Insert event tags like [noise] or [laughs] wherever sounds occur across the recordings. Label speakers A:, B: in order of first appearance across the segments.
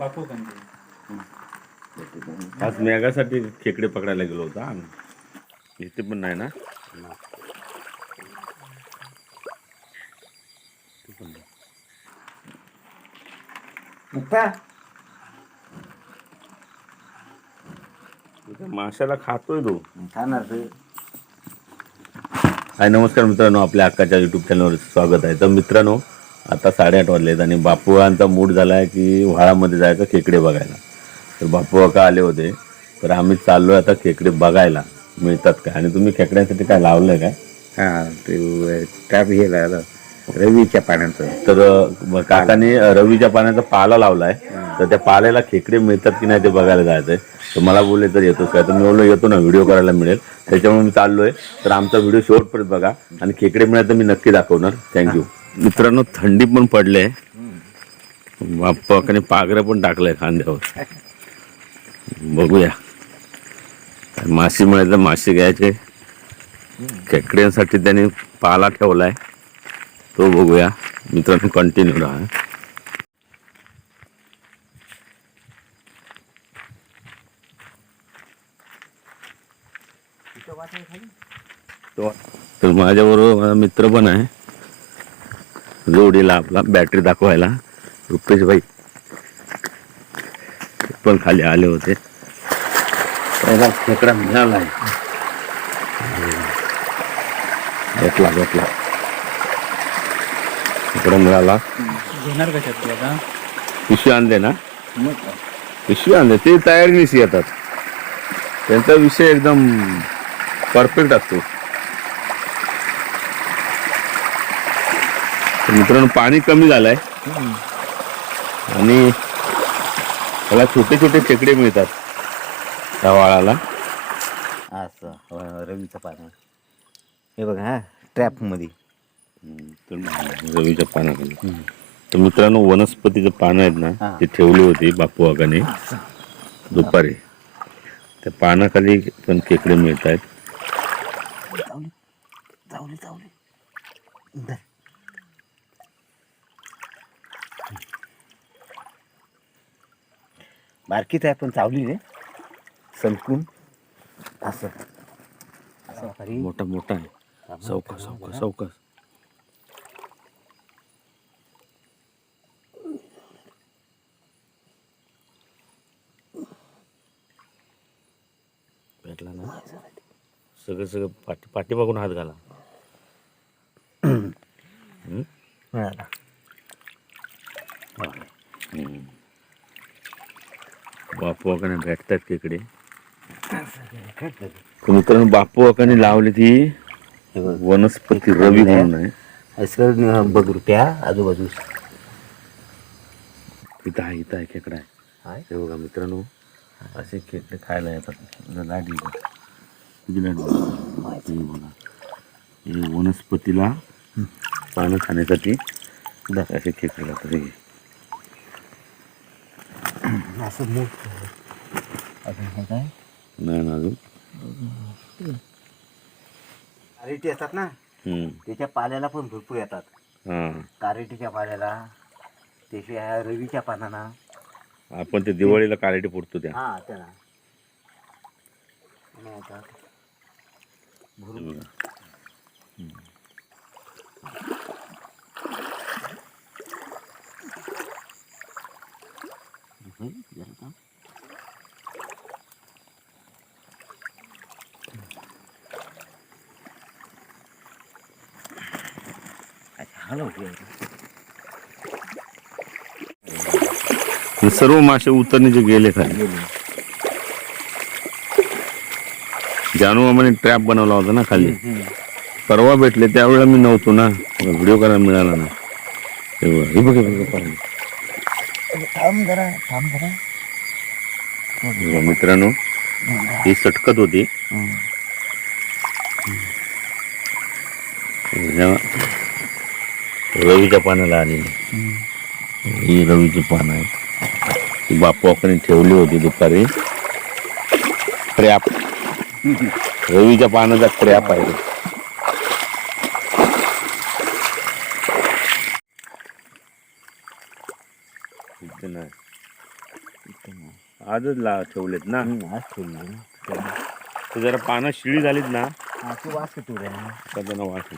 A: बापू कंदी
B: आज मेघासाठी खेकडे पकडायला गेलो होता आम्ही इथे पण नाही ना? माशाला खातोय तो.
C: खाणार
B: हाय नमस्कार मित्रांनो आपल्या अक्काच्या युट्यूब चॅनलवर स्वागत आहे. तर मित्रांनो आता साडेआठ वाजलेत आणि बापूळांचा मूड झाला आहे की व्हाळामध्ये जायचं खेकडे बघायला. तर बापू का आले होते. तर आम्ही चाललोय आता खेकडे बघायला. मिळतात काय? आणि तुम्ही खेकड्यांसाठी काय लावलंय काय?
C: हा ते टॅप हे लागलं रवीच्या पाण्याचं
B: तर काकाने रवीच्या पाण्याचा पाला लावलाय. तर त्या पाल्याला खेकडे मिळतात की नाही ते बघायला जायचंय. तर मला बोलले तर येतोच काय? तर मी बोललो येतो ना व्हिडिओ करायला मिळेल. त्याच्यामुळे मी चाललोय. तर आमचा व्हिडिओ शेवटपर्यंत बघा. आणि खेकडे मिळाले तर मी नक्की दाखवणार. थँक्यू मित्रांनो थंडी पण पडले बाप्पाने पागरं पण टाकलंय खांद्यावर. बघूया. मासे मिळाले तर मासे घ्यायचे. खेकड्यांसाठी त्यांनी पाला ठेवलाय. तो बघूया. मित्रांनो कंटिन्यू राहा. तो- तर माझ्याबरोबर माझा मित्र पण आहे. जोडीला आपला बॅटरी दाखवायला. रुपेश भाई पण खाली आले होते. पहिला खेकडा मिळाला भेटला भेटला. खेकडा मिळाला.
A: घेणार कशात आता?
B: पिशवी आणले ना? पिशवी आणले. ते तयारीनेच येतात. त्यांचा विषय एकदम परफेक्ट असतो. मित्रांनो पाणी कमी झालंय. आणि त्याला छोटे छोटे खेकडे मिळतात त्या वाळाला.
C: असं रवीचं पाणी. हे बघा हा ट्रॅपमध्ये
B: तर रवीच्या पानाखाली तर मित्रांनो वनस्पतीचं पानं आहेत ना. ते ठेवली होती बापू आगाने. दुपारी. त्या पानाखाली पण खेकडे मिळत आहेत
C: चावली चावली चावली धर. बारकीच आहे पण चावली रे सलकून असं. असं
B: मोठा मोठा आहे. चौकस चौकस चौकस. भेटला ना? सगळं सगळं पाठी पाठी बघून हात घाला हम्म?
C: मिळाला
B: हम्म. बापू वाकाने भेटतात तिकडे तर मित्रांनो बापू वाकाने लावली ती वनस्पती रवी म्हणून आहे.
C: बघ रुपया आजूबाजू.
B: इथं आहे इथं आहे खेकडा आहे. हे बघा मित्रांनो असे खेकडे खायला येतात. लाडी. किती लाडी बघा. हे वनस्पतीला पानं खाण्यासाठी असे खेकडे लागतात. [clears throat]
C: असं मूग अजून हे काय?
B: नाही ना अजून.
C: कारेटी येतात ना. त्याच्या पाल्याला पण भरपूर येतात.
B: हा.
C: कारेटीच्या पाल्याला त्याशिवाय रवीच्या पानाला
B: आपण ते दिवाळीला कारेटी फोडतो त्या.
C: हा त्याला आणि येतात
B: हे
C: भरपूर
B: बघा.
C: होय, जरा थांब. अच्छा, हलव हे.
B: सर्व मासे उतरणे जे गेले खाली
C: गेले.
B: जानू मामाने ट्रॅप बनवला होता ना खाली. परवा भेटले त्यावेळेला मी नव्हतो ना व्हिडिओ करायला मिळाला ना हे बघा हे मित्रांनो ही सटकत होती रवीच्या पानाला आली. ही रवीची पानं आहे. ती ठेवली होती दुपारी. ट्रॅप रवीच्या पानाचा ट्रॅप आहे. आजच ला ठेवलेत ना.
C: आज ठेवली
B: जरा पानं शिळी झालीत ना.
C: तू वास येतो
B: वास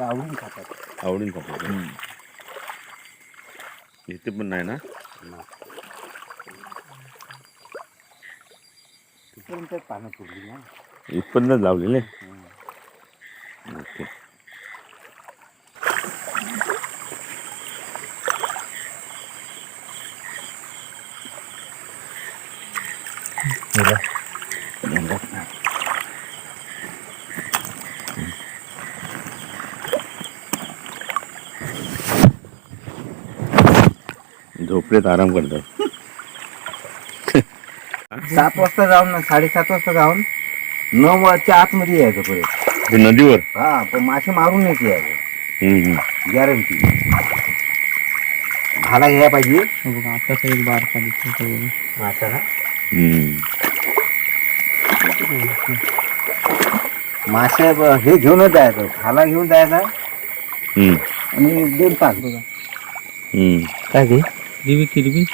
C: आवडून खातात.
B: आवडीन खातात
C: हम्म.
B: इथे पण नाही ना
C: तिकडून ते पानं तोडली ना
B: इथपर्यंत लावलेले ओके
C: हे बघ. रंगात नाही.
B: झोपलेत आराम करतात.
C: सात वाजता जाऊन ना साडेसात वाजता जाऊन नऊ वाजच्या आतमध्ये यायचं परत.
B: हे नदीवर?
C: हा पण मासे मारून नाही यायचं.
B: हम्म, हम्म.
C: गॅरंटी भाला घ्यायला पाहिजे.
A: बघा आताच एक बारका दिसतो
C: ना?
B: हम्म.
C: मासे ब- हे घेऊनच जायचं. भाला घेऊन जायचा.
B: हम्म.
C: आणि दोन तास
A: बघा
B: हम्म.
C: काय ते?
A: हिरवी किरवी.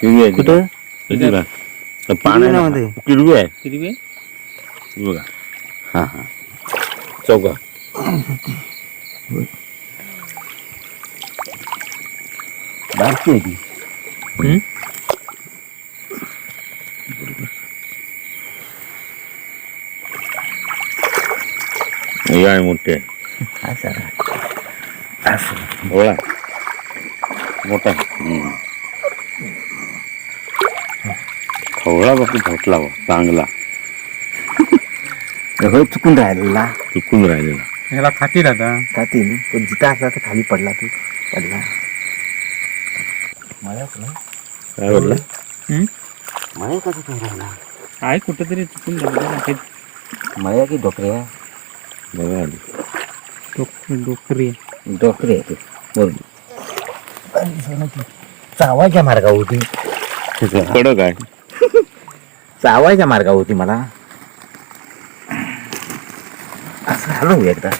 B: किरवी आहे
C: कुठं?
B: किती का तर पान आहे ना.
C: किरवी
B: किरवी आहे.
A: किरवी?
B: हे बघा.
C: हा हा.
B: चौका.
C: बारकी आहे ती.
A: हम्म?
B: हे आहे मोठे.
C: असं असं
B: ओळा मोठा. हम्म. खवळा बाकी फटला बा चांगला. [laughs]
C: होय चुकून राहिलेला.
B: चुकून राहिलेला.
A: ह्याला खातील आता.
C: खातील पण जिथं असला तर खाली पडला तो. पडला.
B: काय म्हटलं
A: हम्म?
C: मळ्या कसं काय राहिला
A: आहे कुठेतरी चुकून झालं
C: मळ्या की डोकऱ्या
B: बघा आधी.
A: डोकरी.
C: डोकरी आहे ते. बरोबर चावायच्या मार्गावर होती
B: कडक आहे.
C: चावायच्या मार्गावर होती मला असं हलवू हो एकदा.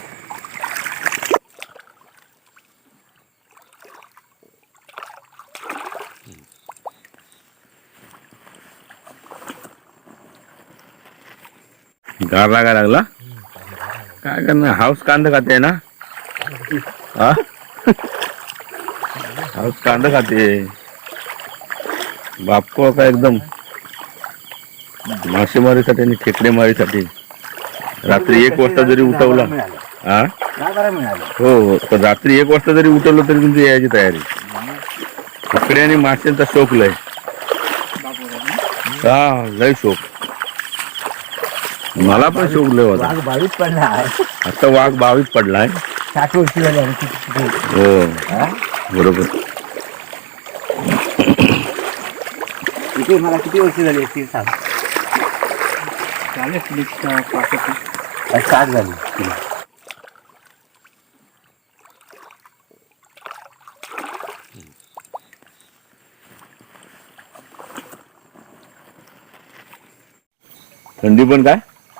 B: गार लागायला लागला? काय करणार? हाऊस कांदा खाते ना? हा? हाऊस कांदा खाते. बापको का एकदम? मासेमारीसाठी आणि खेकडे मारीसाठी रात्री एक वाजता जरी उठवला. हा हो हो. पण रात्री एक वाजता जरी उठवलं तरी तुमची यायची तयारी. खेकडे आणि माशांचा शोक लय. हा लय शोक. मला पण शोक लय होता.
C: वाघ बारीक पडला आहे.
B: आता वाघ बावीस पडलाय.
C: साठ वर्ष झाली आहे. किती किती
B: हो.
C: हा?
B: बरोबर.
C: मला किती वर्ष झाली असतील सांग.
A: झाले पाच
C: साठ झाली तिला.
B: थंडी पण काय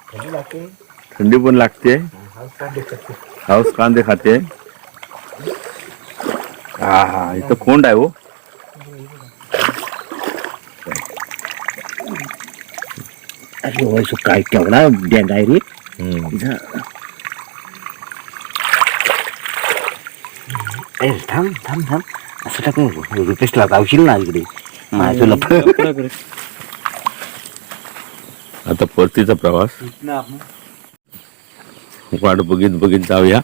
C: कधी लागते?
B: थंडी पण लागते
C: हाऊस काढले कसं?
B: हाऊस कांदे खाते हा हा इथं खोंड आहे हो
C: अरे होय सो काय केवढा डेंग आहे रे. ए थांब थांब थांब. असं टाक नको. रुपेशला गावशील ना इकडे. माझं लप
B: आता परतीचा प्रवास. वाट बघित बघित जाऊया.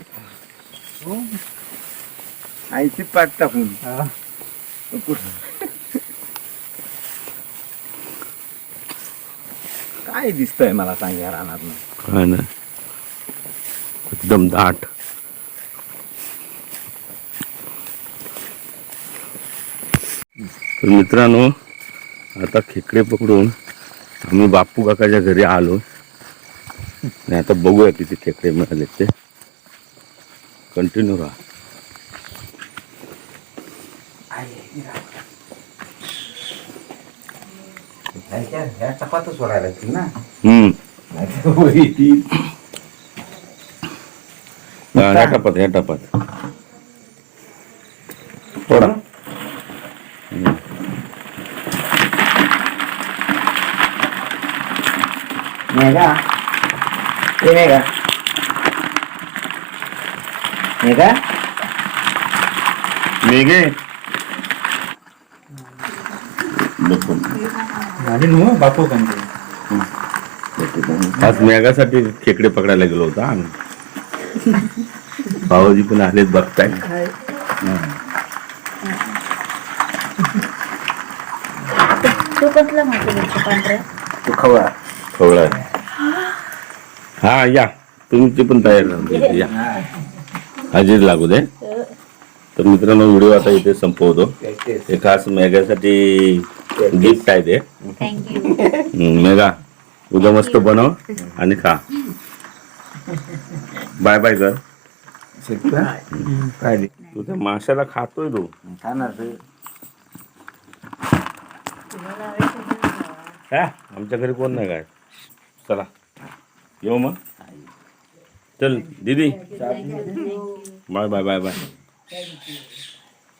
C: आईची पाठ टाकून. काय दिसतंय मला सांग या रानात
B: काय ना एकदम दाट. तर मित्रांनो आता खेकडे पकडून आम्ही बापू काकाच्या घरी आलो. आणि आता बघूया किती खेकडे मिळाले ते. कंटिन्यू राहा.
C: ह्या ह्या टपातच वरायला लागतील ना.
B: हम्म.
C: नाहीतर
B: टपात या टपात. थोडा
C: नाही का? मेघे
A: माझे नो बापू कंटे
B: आज मेघासाठी खेकडे पकडायला गेलो होता आम्ही. भाऊजी पण आलेत बघताय.
D: तू कसला मासे घ्यायचा पांढरा?
C: तू खवळा.
B: खवळा. हा या. तुमची पण तयार द्या. या. हजेर लागू दे. तर मित्रांनो व्हिडिओ आता इथे संपवतो. हे खास मेघासाठी गिफ्ट आहे ते. मेघा उद्या मस्त बनव आणि खा. बाय बाय कर
C: काय?
B: तू त्या माशाला खातोय तू. हा आमच्या घरी कोण नाही काय? चला येऊ मग. चल दीदी. Bye bye bye bye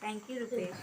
D: thank you Rupesh